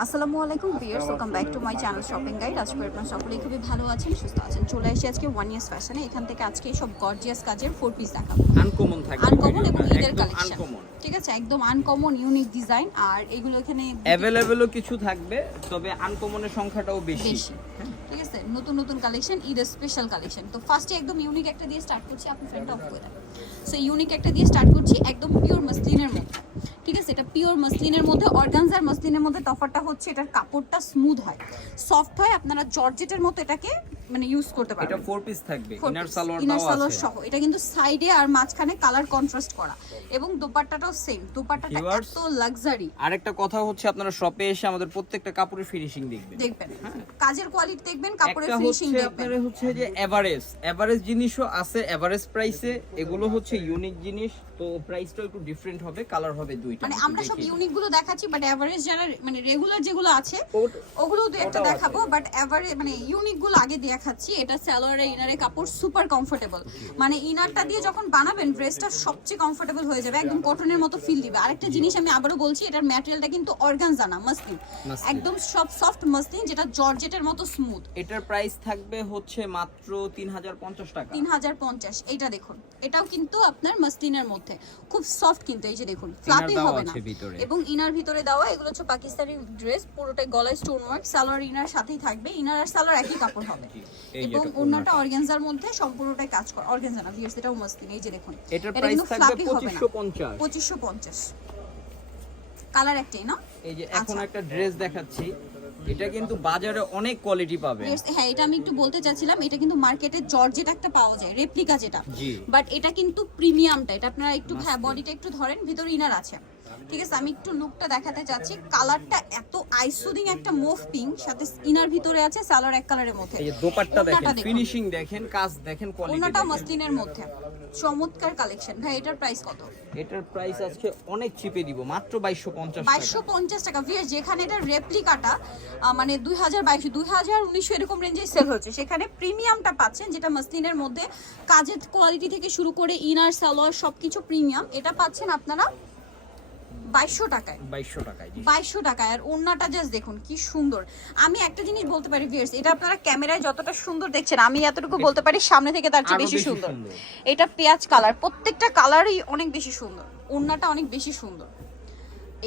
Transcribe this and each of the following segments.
আসসালামু আলাইকুম viewers welcome back to my channel shopping guide আজকে আপনারা সকলেই খুবই ভালো আছেন সুস্থ আছেন। চলে এসে আজকে ওয়ান ইয়ার্স ফ্যাশনে এখান থেকে আজকে সব গর্জিয়াস কাজের ফোর পিস দেখাবো। আনকমন থাকবে আনকমন এবং ঈদের কালেকশন আনকমন ঠিক আছে? একদম আনকমন ইউনিক ডিজাইন আর এগুলো এখানে অ্যাভেলেবেলও কিছু থাকবে তবে আনকমনের সংখ্যাটাও বেশি। ঠিক আছে? নতুন নতুন কালেকশন ঈদের স্পেশাল কালেকশন তো ফার্স্টে একদম ইউনিক একটা দিয়ে স্টার্ট করছি আপনি ফ্রেন্ডটা অফ করে দেন। সো ইউনিক একটা দিয়ে স্টার্ট করছি একদম পিওর মাসলিনের মধ্যে। ঠিক আছে? এটা পিওর মাসলিনের মধ্যে অর্গানজার মাসলিনের মধ্যে তফাৎটা হচ্ছে এটার কাপড়টা স্মুথ হয়। সফট হয় আপনারা জর্জেটের মতো এটাকে মানে ইউজ করতে পারবেন। এটা ফোর পিস থাকবে ইনার সালোয়ার দাও সালোয়ার সহ। এটা কিন্তু সাইডে আর মাঝখানে কালার কন্ট্রাস্ট করা। এবং দোপাট্টাটাও সেম দোপাট্টাটা এত লাক্সারি আরেকটা কথা হচ্ছে আপনারা শপে এসে আমাদের প্রত্যেকটা কাপড়ের ফিনিশিং দেখবেন। দেখবেন। কাজের কোয়ালিটি দেখবেন কাপড়ের ফিনিশিং দেখবেন। হচ্ছে যে এভারেজ এভারেজ জিনিসও আছে এভারেজ প্রাইসে এগুলো হচ্ছে ইউনিক জিনিস। তো প্রাইসটা একটু ডিফারেন্ট হবে কালার হবে দুইটা। মানে আমরা সব ইউনিকগুলো দেখাচ্ছি বাট এভারেজ যারা মানে রেগুলার যেগুলো আছে ওগুলো দু একটা দেখাবো বাট এভারেজ মানে ইউনিকগুলো আগে দেখাচ্ছি। এটা সালোয়ারে ইনারে কাপড় সুপার কমফোর্টেবল মানে ইনারটা দিয়ে যখন বানাবেন ড্রেসটা সবচেয়ে কমফোর্টেবল হয়ে যাবে একদম কটনের মতো ফিল দিবে। আরেকটা জিনিস আমি আবারও বলছি এটার ম্যাটেরিয়ালটা কিন্তু অর্গানজা না মাসলিন। একদম সব সফট মাসলিন যেটা জর্জেটের মতো স্মুথ এটার প্রাইস থাকবে হচ্ছে মাত্র তিন হাজার পঞ্চাশ টাকা। তিন হাজার পঞ্চাশ এইটা দেখুন। এটাও কিন্তু আপনার মাসলিনের মধ্যে। খুব সফট কিন্তু এই যে দেখুন ফ্লাপি হবে না। এবং ইনার ভিতরে দেওয়া এগুলো হচ্ছে পাকিস্তানি ড্রেস পুরোটাই গলায় স্টোন ওয়ার্ক সালোয়ার ইনার সাথেই থাকবে। ইনার আর সালোয়ার একই কাপড় হবে। এবং ওড়নাটা। অর্গানজার মধ্যে সম্পূর্ণটাই কাজ করে। অর্গানজা না ভিউয়ার্স এটাও মস্তিন এই যে দেখুন এটা কিন্তু ফ্লাপি হবে না। পঁচিশশো পঞ্চাশ। পঁচিশশো পঞ্চাশ। কালার একটাই না? এই যে এখন আচ্ছা। একটা ড্রেস দেখাচ্ছি। এটা কিন্তু বাজারে অনেক কোয়ালিটি পাবে। হ্যাঁ এটা আমি একটু বলতে চাচ্ছিলাম এটা কিন্তু মার্কেটে জর্জেট একটা পাওয়া যায় রেপ্লিকা যেটা। বাট এটা কিন্তু প্রিমিয়ামটা এটা আপনারা একটু হ্যাঁ বডিটা একটু ধরেন ভিতরে ইনার আছে। ঠিক আছে আমি একটু লুকটা দেখাতে চাচ্ছি। কালারটা এত আইসুদিং একটা মুভ পিঙ্ক সাথে ইনার ভিতরে আছে সালোয়ার এক কালারের মধ্যে। এই দোপাট্টা দেখেন ফিনিশিং দেখেন। কাজ দেখেন কোয়ালিটি ওনাটা মধ্যে। চমৎকার কালেকশন ভাই এটার প্রাইস কত? এটার প্রাইস আজকে অনেক চিপে দিব মাত্র 2250 বাইশশো টাকা। পঞ্চাশ টাকা। ভিয়ার যেখানে এটার রেপ্লিকাটা মানে দুই হাজার বাইশশো দুই হাজার উনিশশো এরকম রেঞ্জে সেল হচ্ছে। সেখানে প্রিমিয়ামটা পাচ্ছেন যেটা মসলিনের মধ্যে কাজের কোয়ালিটি থেকে শুরু করে ইনার সালোয়ার সবকিছু প্রিমিয়াম এটা পাচ্ছেন আপনারা বাইশশো টাকায়। 2200 টাকায় বাইশশো টাকায়। আর ওড়নাটা জাস্ট দেখুন কি সুন্দর। আমি একটা জিনিস বলতে পারি ভিয়ার্স এটা আপনারা ক্যামেরায় যতটা সুন্দর দেখছেন আমি এতটুকু বলতে পারি সামনে থেকে তার চেয়ে বেশি সুন্দর। এটা পেঁয়াজ কালার প্রত্যেকটা কালারই অনেক বেশি সুন্দর। ওড়নাটা অনেক বেশি সুন্দর।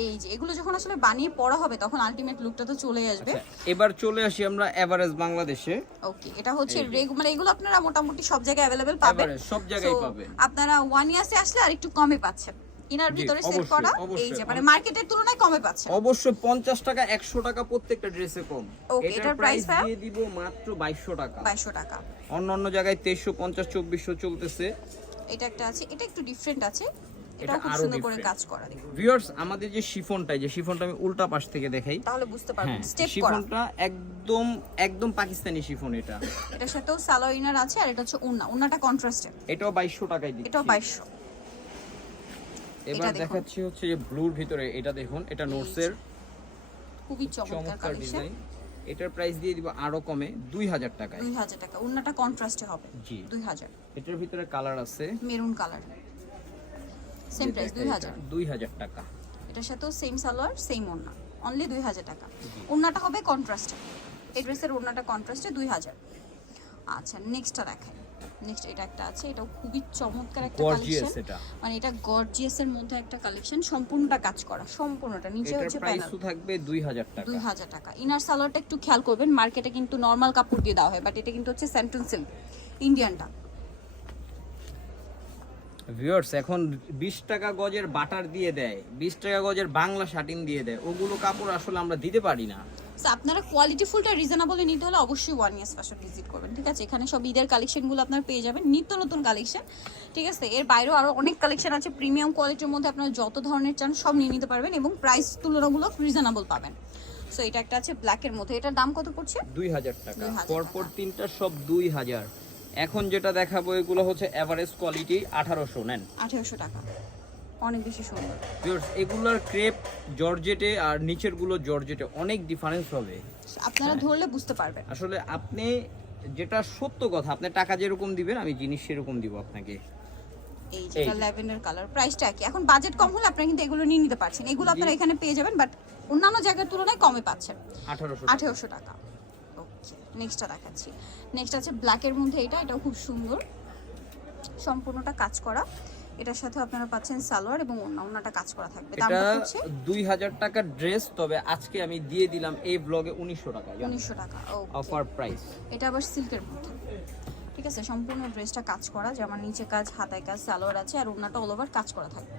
এই যে এগুলো যখন আসলে বানিয়ে পড়া হবে তখন আলটিমেট লুকটা তো চলে আসবে। আচ্ছা, এবার চলে আসি আমরা এভারেজ বাংলাদেশে। ওকে এটা হচ্ছে মানে এগুলো আপনারা মোটামুটি সব জায়গায় অ্যাভেলেবেল পাবেন। সব জায়গায় পাবেন। আপনারা ওয়ান ইয়ার্সে আসলে আর একটু কমে পাচ্ছেন। ইনার ভিতরে সেট করা এই যে মানে মার্কেটের তুলনায় কমে পাচ্ছেন অবশ্যই 50 টাকা 100 টাকা প্রত্যেকটা ড্রেসে কম। Okay, এটার প্রাইস দিয়ে দিব মাত্র 2200 টাকা। বাইশশো টাকা। অন্য অন্য জায়গায় 2350 2400 চলতেছে। এটা একটা আছে এটা একটু ডিফারেন্ট আছে। এটা এটাও খুব সুন্দর করে কাজ করা ভিউয়ার্স আমাদের যে শিফনটা যে শিফনটা আমি উল্টা পাশ থেকে দেখাই। তাহলে বুঝতে পারবেন হ্যাঁ স্টেপ করা। শিফনটা একদম একদম পাকিস্তানি শিফন এটা। এটার সাথেও সালোয়ার ইনার আছে আর এটা হচ্ছে ওন্না ওন্নাটা কন্ট্রাস্টে এটাও 2200 টাকায় দিচ্ছি। এটাও বাইশশো। এবার। দেখাচ্ছি হচ্ছে যে ব্লুর ভিতরে এটা দেখুন এটা নোটসের খুবই চমৎকার ডিজাইন। এটার প্রাইস দিয়ে দিব আরও কমে দুই হাজার টাকায়। দুই হাজার টাকা। ওন্নাটা কন্ট্রাস্টে হবে। জি। দুই হাজার। এটার ভিতরে কালার আছে। Maroon colour. সেম প্রাইস দুই হাজার। দুই হাজার টাকা। এটার সাথেও সেম সালোয়ার সেম ওন্না অনলি দুই হাজার টাকা। ওন্নাটা হবে কন্ট্রাস্টে এই ড্রেসের ওন্নাটা কন্ট্রাস্টে দুই হাজার। আচ্ছা নেক্সটটা দেখেন। নেক্সট এটা একটা আছে এটাও খুবই চমৎকার একটা কালেকশন মানে এটা গর্জিয়াস এর মধ্যে একটা কালেকশন সম্পূর্ণটা কাজ করা সম্পূর্ণটা নিচে হচ্ছে প্যানেল থাকবে দুই হাজার টাকা। দুই হাজার টাকা। ইনার সালোয়ারটা একটু খেয়াল করবেন মার্কেটে কিন্তু নর্মাল কাপড় দিয়ে দেওয়া হয় বাট এটা কিন্তু হচ্ছে স্যান্টন সিল্ক ইন্ডিয়ানটা ভিউয়ার্স এখন বিশ টাকা গজের বাটার দিয়ে দেয় বিশ টাকা গজের বাংলা শাটিন দিয়ে দেয় ওগুলো কাপড় আসলে আমরা দিতে পারি না। So, আপনারা কোয়ালিটি ফুলটা রিজনেবলে নিতে হলে অবশ্যই ওয়ান ইয়ার্স ফ্যাশন ভিজিট করবেন ঠিক আছে? এখানে সব ঈদের কালেকশনগুলো আপনারা পেয়ে যাবেন নিত্য নতুন কালেকশন ঠিক আছে? এর বাইরেও আরও অনেক কালেকশন আছে প্রিমিয়াম কোয়ালিটির মধ্যে আপনারা যত ধরনের চান সব নিয়ে নিতে পারবেন এবং প্রাইস তুলনামূলক রিজনেবল পাবেন। সো এটা একটা আছে ব্ল্যাকের মধ্যে এটার দাম কত পড়ছে? দুই হাজার টাকা। পরপর তিনটা সব দুই হাজার। এখন যেটা দেখাবো এগুলো হচ্ছে এভারেজ কোয়ালিটি আঠারোশো নেন। আঠেরোশো টাকা। অনেক বেশি সুন্দর। এগুলোর ক্রেপ জর্জেটে আর নিচেরগুলো জর্জেটে অনেক ডিফারেন্স হবে। আপনারা ধরলে বুঝতে পারবেন। আসলে আপনি যেটা সত্য কথা আপনি টাকা যেরকম দিবেন আমি জিনিস সেরকম দিব আপনাকে। এই যেটা এই। ল্যাভেন্ডার কালার প্রাইসটা কি এখন বাজেট কম হলে আপনারা কিন্তু এগুলো নিয়ে নিতে পারছেন। এগুলো আপনারা এখানে পেয়ে যাবেন বাট অন্যান্য জায়গার তুলনায় কমে পাচ্ছেন। আঠারোশো আঠেরোশো টাকা। ওকে নেক্সটটা দেখাচ্ছি। নেক্সট আছে ব্ল্যাকের মধ্যে এটা এটাও খুব সুন্দর। সম্পূর্ণটা কাজ করা। এটার সাথে আপনারা পাচ্ছেন সালোয়ার এবং অন্যটা কাজ করা থাকবে। এটা দামটা পড়ছে? দুই হাজার টাকার ড্রেস তবে আজকে আমি দিয়ে দিলাম এই ব্লগে উনিশশো টাকা উনিশশো টাকা ও অফার প্রাইস এটা আবার সিল্কের মধ্যে। ঠিক আছে সম্পূর্ণ ড্রেসটা কাজ করা যেমন নিচে কাজ হাতায় কাজ সালোয়ার আছে আর ওড়নাটা অল ওভার কাজ করা থাকবে।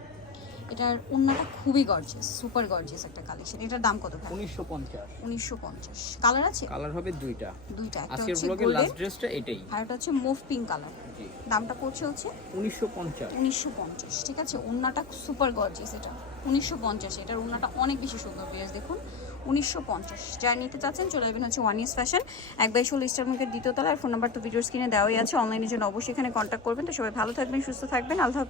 এটার ওড়নাটা খুবই গর্জিয়াস সুপার গর্জিয়াস একটা কালেকশন এটার দাম কত ভাই? উনিশশো পঞ্চাশ। উনিশশো পঞ্চাশ। কালার আছে? কালার হবে দুইটা। দুইটা আজকের হচ্ছে ব্লগের লাস্ট ড্রেসটা এটাই। আর একটা হচ্ছে মুভ পিঙ্ক কালার দামটা পড়ছে হচ্ছে উনিশশো পঞ্চাশ। উনিশশো পঞ্চাশ ঠিক আছে? ওড়নাটা সুপার গর্জিয়াস এটা। উনিশশো পঞ্চাশ এটার ওড়নাটা অনেক বেশি সুন্দর পেঁয়াজ দেখুন। উনিশশো পঞ্চাশ। যা নিতে চাচ্ছেন চলে যাবেন হচ্ছে ওয়ান ইয়ার্স ফ্যাশন এক বাই ষোলো স্টার মুখের দ্বিতীয় আর ফোন নাম্বার তো ভিডিওর স্ক্রিনে দেওয়াই আছে। অনলাইনের জন্য অবশ্যই এখানে কন্ট্যাক্ট করবেন। তো সবাই ভালো থাকবেন সুস্থ থাকবেন। আল্লাহ